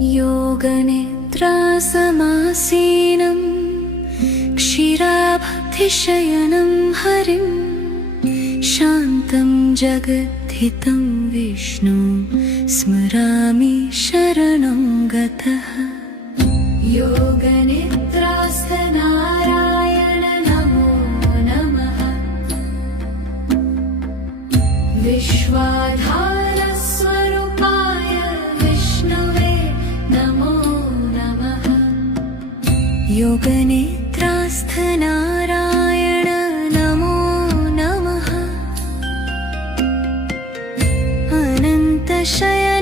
योगनिद्रासमासीनं क्षीराब्धिशयनं हरिं शान्तं जगद्धितं विष्णुं स्मरामि शरणं गतः। योगनिद्रास्थ नारायण नमो नमः। विश्वाधार स्वरूपाय विष्णवे नमो नमः। योगनिद्रास्थ नारायण नमो नमः। अनन्तशयन